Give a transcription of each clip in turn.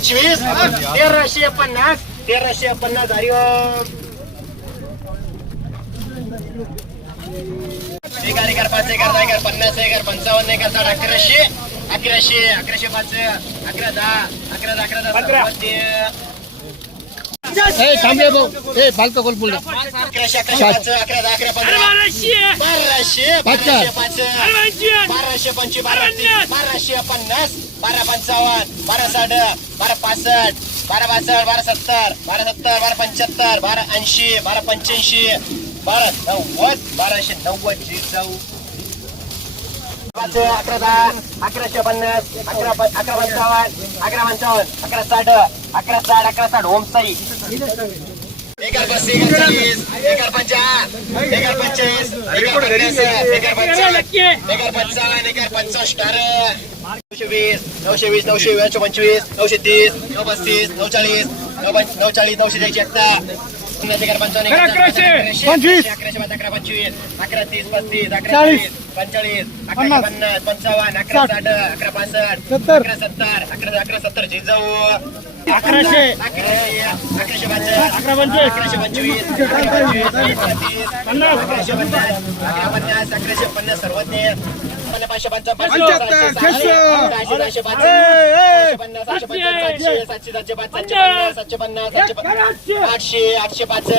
पंचवीस तेराशे पन्नास तेराशे पन्नास हरिओम एक आणि एकर पाच एकर दहा एकर पन्नास एकर पंचावन्न एकर साठ अकराशे अकराशे अकराशे पाच अकरा दहा अकरा दहा अकरा दहा भाऊ. फालतो कोल बाराशे बाराशे पाच बाराशे पंचवीस बारा बाराशे पन्नास. बारा पंचावन्न बारा साठ बारा पासष्ट बारा बासष्ट बारा सत्तर बारा सत्तर बारा पंच्याहत्तर बारा ऐंशी बारा पंच्याऐंशी बारा नव्वद बाराशे नव्वद ची जाऊ. पाच अकरा दहा अकराशे पन्नास अकरा प- अकरा पंचावन्न अकरा पंचावन्न अकरा साठ अकरा साठ अकरा साठ ओमसाई. एकर पस्तीस एकर चाळीस एकर पंचा एकर पंचेचाळीस एकर पन्नास एकर पंचावन्न एकर पंचावन्न एकर पंचावन्न नऊशे वीस नऊशे वीस नऊशे वीस पंचवीस नऊशे तीस नऊ पस्तीस नऊ चाळीस नऊ पंच- नऊ चाळीस नऊशे एक्याहत्तर पंचवीस. अकराशे पाच अकरा पंचवीस अकरा तीस पस्तीस अकरा चाळीस पंचेचाळीस अकरा पन्नास पंचावन्न अकरा साठ अकरा पासष्ट अकरा सत्तर अकरा अकरा सत्तर झिजाऊ अकराशे अकराशे अकराशे अकरा पंचवीस अकराशे पंचवीस अकराशे पन्नास अकरा पन्नास अकराशे पन्नास सर्वज्ञ आठशे आठशे पाच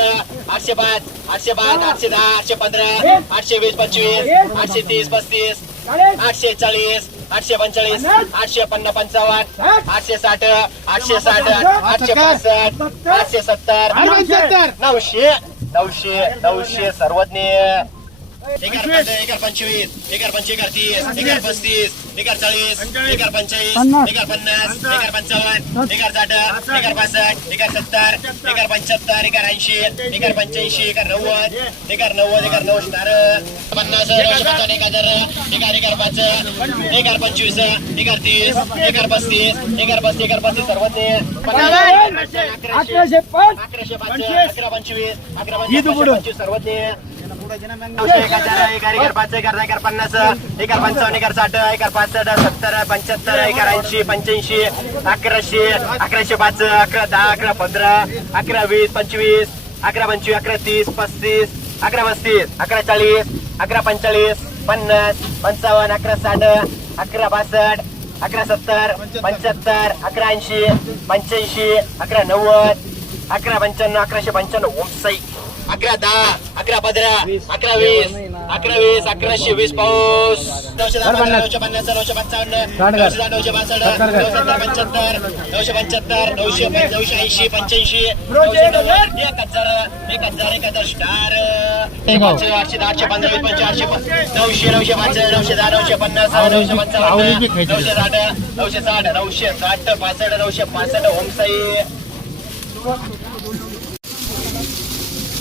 आठशे पाच आठशे पाच आठशे दहा आठशे पंधरा आठशे वीस पंचवीस आठशे तीस पस्तीस आठशे चाळीस आठशे पंचेचाळीस आठशे पन्नास पंचावन्न आठशे साठ आठशे साठ आठशे पासष्ट आठशे सत्तर नऊशे नऊशे नऊशे सर्वज्ञ. एकर पंच एकर पंचवीस. एकर तीस. एकर पस्तीस. एकर चाळीस. एकर पंचेचाळीस. एकर पन्नास. एकर पंचावन्न. एकर साठ. एकर पासष्ट. एकर सत्तर. एकर पंच्याहत्तर. एकर ऐंशी. एकर पंच्याऐंशी. एकर नव्वद. एकर नव्वद. Acre star. पन्नास. एक हजार एकर एकर पाच. एकर पंचवीस. एकर तीस. एकर पस्तीस. एकर पस्तीस. एकर पस्तीस. सर्वज्ञ पन्नास. अकराशे. अकराशे पाच. अकरा पंचवीस. अकरा पंचवीस. पंचवीस. सर्वज्ञ नऊशे एक हजार एक एकर पाच एकर एकर पन्नास एकर पंचावन्न एकर साठ एकर पासष्ट सत्तर पंच्याहत्तर एकर ऐंशी पंच्याऐंशी अकराशे अकराशे पाच अकरा दहा अकरा पंधरा अकरा वीस पंचवीस अकरा पंचवीस अकरा तीस पस्तीस अकरा पस्तीस अकरा चाळीस अकरा पंचेचाळीस पन्नास पंचावन्न अकरा साठ अकरा बासष्ट अकरा सत्तर पंच्याहत्तर अकरा ऐंशी पंच्याऐंशी अकरा नव्वद अकरा पंच्याण्णव अकराशे पंच्याण्णव. ओमसाई अकरा दहा अकरा पंधरा अकरा वीस अकरा वीस अकराशे वीस पाऊस. नऊशे नऊशे पन्नास नऊशे पंचावन्न नऊशे दहा नऊशे बासष्ट नऊशे सत्तर पंच्याहत्तर नऊशे पंच्याहत्तर नऊशे नऊशे ऐंशी पंच्याऐंशी एक हजार. एक हजार एक हजार स्टार. आठशे आठशे पंधरा वीस पंचवीस आठशे प- नऊशे नऊशे पाच नऊशे दहा नऊशे पन्नास नऊशे पंचावन्न नऊशे साठ नऊशे साठ नऊशे साठ पासष्ट नऊशे पासष्ट होमसाई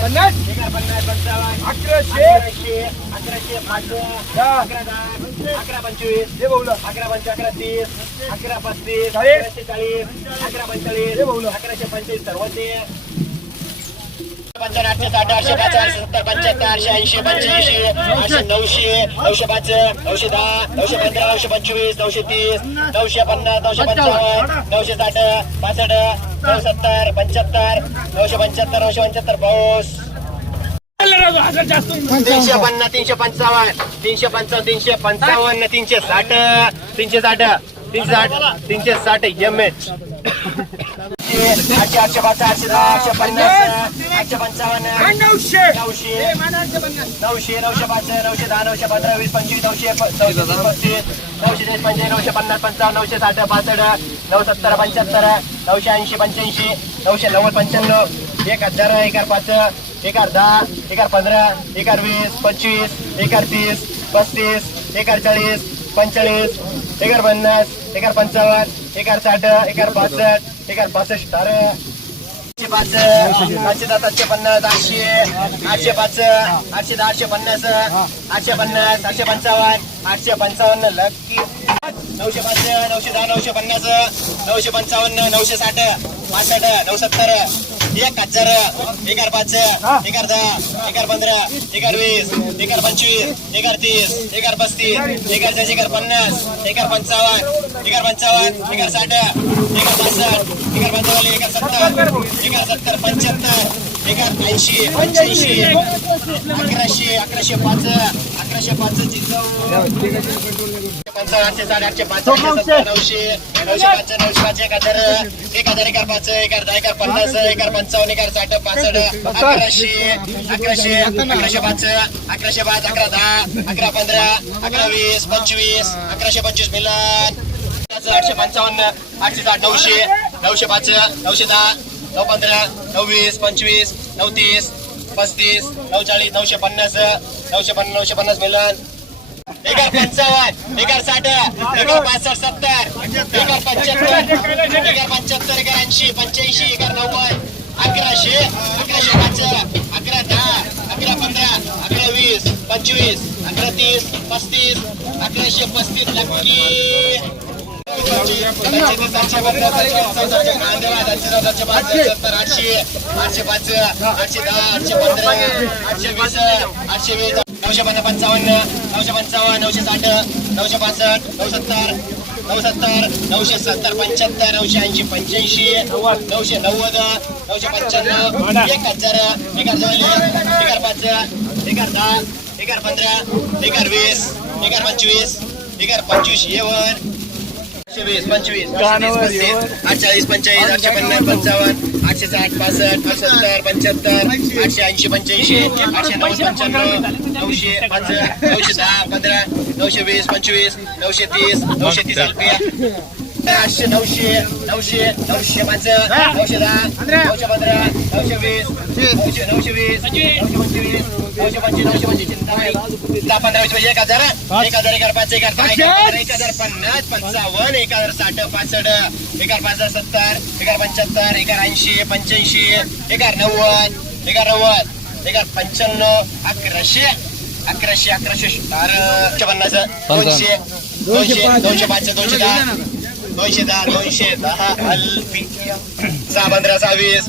पन्नास. पन्नास पंचावन्न. अकराशे. अकराशे अकराशे पाच अकरा दहा अकरा पंचवीस. हे बोल अकरा पंच अकरा तीस. अकरा पस्तीस. अकराशे चाळीस. अकरा पंचेचाळीस. हे बोल. अकराशे पंचवीस सर्वचे पंचावन्न आठशे साठ आठशे पाच आठशे सत्तर पंच्याहत्तर आठशे ऐंशी पंच्याऐंशी आठशे नऊशे नऊशे पाच नऊशे दहा नऊशे पंधरा नऊशे पंचवीस नऊशे तीस नऊशे पन्नास नऊशे पंचावन्न नऊशे साठ पासष्ट सत्तर पंच्याहत्तर नऊशे पंच्याहत्तर नऊशे पंच्याहत्तर पाऊस. तीनशे पन्नास तीनशे पंचावन्न तीनशे पंचावन्न तीनशे पंचावन्न तीनशे साठ तीनशे साठ तीनशे साठ तीनशे साठ एम एच आठशे आठशे पाच आठशे दहा आठशे पन्नास आठशे पंचावन्न नऊशे. नऊशे नऊशे नऊशे पाच नऊशे दहा नऊशे पंधरा वीस पंचवीस नऊशे नऊशे तीस, पस्तीस नऊशे चाळीस पंचे नऊशे पन्नास पंचावन्न नऊशे साठ पासष्ट नऊ सत्तर पंच्याहत्तर नऊशे ऐंशी पंच्याऐंशी नऊशे नव्वद पंच्याण्णव एक हजार एकार पाच हजार दहा एकार पंधरा एकार वीस पंचवीस एकार तीस पस्तीस एकार चाळीस पंचेचाळीस एकार पन्नास एकार पंचावन्न एकार साठ एकार पासष्ट एकार पासष्ट स्टार आठशे पाच आठशे दहा सातशे पन्नास आठशे आठशे पाच आठशे दहा आठशे पन्नास आठशे पन्नास आठशे पंचावन्न आठशे पंचावन्न लक्की नऊशे पाच नऊशे दहा नऊशे पन्नास नऊशे पंचावन्न नऊशे साठ पासष्ट नऊ सत्तर एक हजार एकार पाच एकार दहा एकार पंधरा एकार वीस एकार पंचवीस एकार तीस एकार पस्तीस एकार चाळीस एकार पन्नास एकार पंचावन्न एकार पंचावन्न एकार साठ एकार पासष्ट एकार पंचावन्न एकार सत्तर एकार सत्तर पंच्याहत्तर एकार ऐंशी पंच्याऐंशी अकराशे अकराशे पाच अकराशे पाच पंचावन्न आठशे साडे आठशे पाच नऊशे नऊशे पाच नऊशे पाच एक हजार एक हजार एकार पाच एकार दहा एकार पन्नास एकार पंचावन्न एकार साठ पासष्ट अकराशे अकराशे अकराशे पाच अकराशे पाच अकरा दहा अकरा पंधरा अकरा वीस पंचवीस अकराशे पंचवीस मिलन. आठशे पंचावन्न आठशे साठ नऊशे नऊशे पाच नऊशे दहा नऊ पंधरा नऊ वीस पंचवीस नऊ तीस पस्तीस नऊ चाळीस नऊशे पन्नास नऊशे पन्नास नऊशे पन्नास मिलन. एकर पंचावन्न एकर साठ एकर पासष्ट सत्तर एकर पंच्याहत्तर एकर पंच्याहत्तर एकर ऐंशी पंच्याऐंशी एकर नव्वद अकराशे अकराशे पाच अकरा दहा अकरा पंधरा अकरा वीस पंचवीस अकरा तीस पस्तीस अकराशे पस्तीस नक्की. आठशे पाच आठशे दहा आठशे पंधरा आठशे वीस आठशे वीस नऊशे पन्नास पंचावन्न नऊशे पंचावन्न नऊशे साठ नऊशे पासष्ट नऊ सत्तर नऊ सत्तर नऊशे सत्तर पंच्याहत्तर नऊशे ऐंशी पंच्याऐंशी नऊशे नव्वद नऊशे पंच्याण्णव एक हजार एकार झाले एकार पाच हजार दहा एकार पंधरा एकार वीस एकार पंचवीस एकार पंचवीस येवन वीस पंचवीस आठचाळीस पंचेचाळीस आठशे पन्नास पंचावन्न आठशे साठ पासष्ट सत्तर पंच्याहत्तर आठशे ऐंशी पंच्याऐंशी आठशे नव्वद पंच्याण्णव नऊशे पाच नऊशे दहा पंधरा नऊशे वीस पंचवीस नऊशे तीस नऊशे तीस रुपये. आठशे नऊशे नऊशे नऊशे पाच नऊशे दहा नऊशे पंधरा नऊशे वीस नऊशे नऊशे वीस नऊशे पंचवीस नऊशे पंचवीस नऊशे पंचवीस दहा पंधरा वीस म्हणजे एक हजार एक हजार एकार पाच एकार दहा एकार पंधरा एक हजार पन्नास पंचावन्न एक हजार साठ पासष्ट एकार पाच हजार सत्तर एकार पंच्याहत्तर एकार ऐंशी पंच्याऐंशी एकार नव्वद एकार नव्वद एकार पंच्याण्णव अकराशे अकराशे अकराशे बाराशे पन्नास दोनशे दोनशे दोनशे पाच दोनशे दहा दोनशे दहा दोनशे दहा सहा पंधरा सहावीस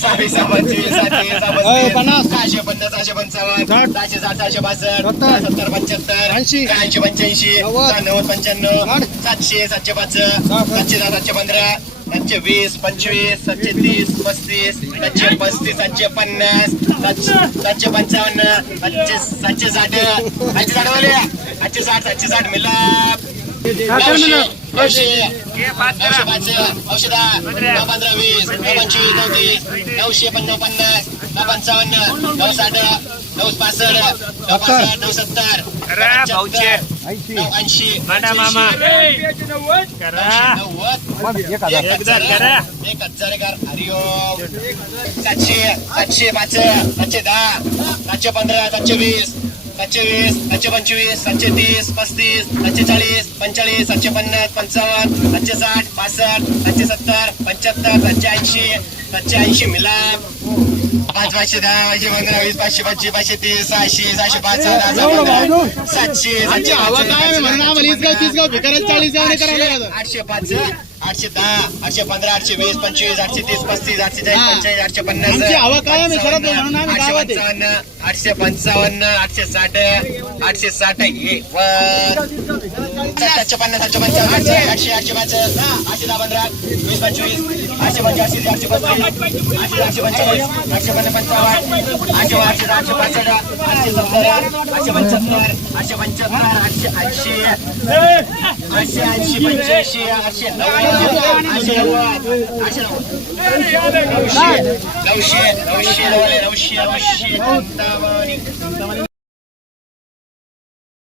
सहावीस सहा पंचवीस. सहाशे पन्नास सहाशे पंचावन्न. सहाशे सहाशे बासष्ट सत्तर. पंच्याहत्तर ऐंशी. पंच्याऐंशी नव्वद. पंच्याण्णव. सातशे सातशे पाच सातशे दहा सातशे पंधरा सातशे वीस पंचवीस सातशे तीस पस्तीस सातशे पस्तीस सातशे पन्नास सातशे सातशे पंचावन्न सातशे सातशे साठ सातशे साठ वाले सातशे साठ सातशे साठ मिलाप नऊशे नऊशे नऊशे पाच नऊशे दहा नऊ पंधरा वीस नऊ पंचवीस नऊ तीस नऊशे पन्नास पन्नास नऊ पंचावन्न नऊ साठ नऊ पासष्ट नऊ पासष्ट नऊ सत्तर नऊ ऐंशी मामा. नव्वद एक हजार. एक एकार हरिओम सातशे सातशे पाच सातशे दहा सातशे पंधरा सातशे वीस सातशे वीस सातशे पंचवीस सातशे तीस पस्तीस सातशे चाळीस पंचेचाळीस सातशे पन्नास पंचावन्न सातशे साठ पासष्ट सातशे सत्तर पंच्याहत्तर सातशे ऐंशी सातशे ऐंशी मिलाप. पाच पाचशे दहा पाचशे पंधरा वीस पाचशे पाचशे पाचशे तीस सहाशे सहाशे पाच सातशे सातशे आठशे पाच आठशे दहा आठशे पंधरा आठशे वीस पंचवीस आठशे तीस पस्तीस आठशे चाळीस. पंचेचाळीस आठशे पन्नास आठशे. पंचावन्न आठशे पंचावन्न आठशे साठ आठशे साठ सातशे पन्नास आठशे पंचावन्न आठशे आठशे आठशे पाच आठशे दहा पंधरा वीस पंचवीस आठशे पंचवीस आठशे पस्तीस आठशे आठशे पंचेचाळीस आठशे पन्नास पंचावन्न आठशे आठशे आठशे पासष्ट आठशे सत्तर आठशे पंच्याहत्तर आठशे पंच्याहत्तर आठशे ऐंशी आठशे ऐंशी पंच्याऐंशी आठशे नव्वद आठशे नव्वद आठशे नव्वद नऊशे नऊशे नऊशे नऊशे नऊशे नऊशे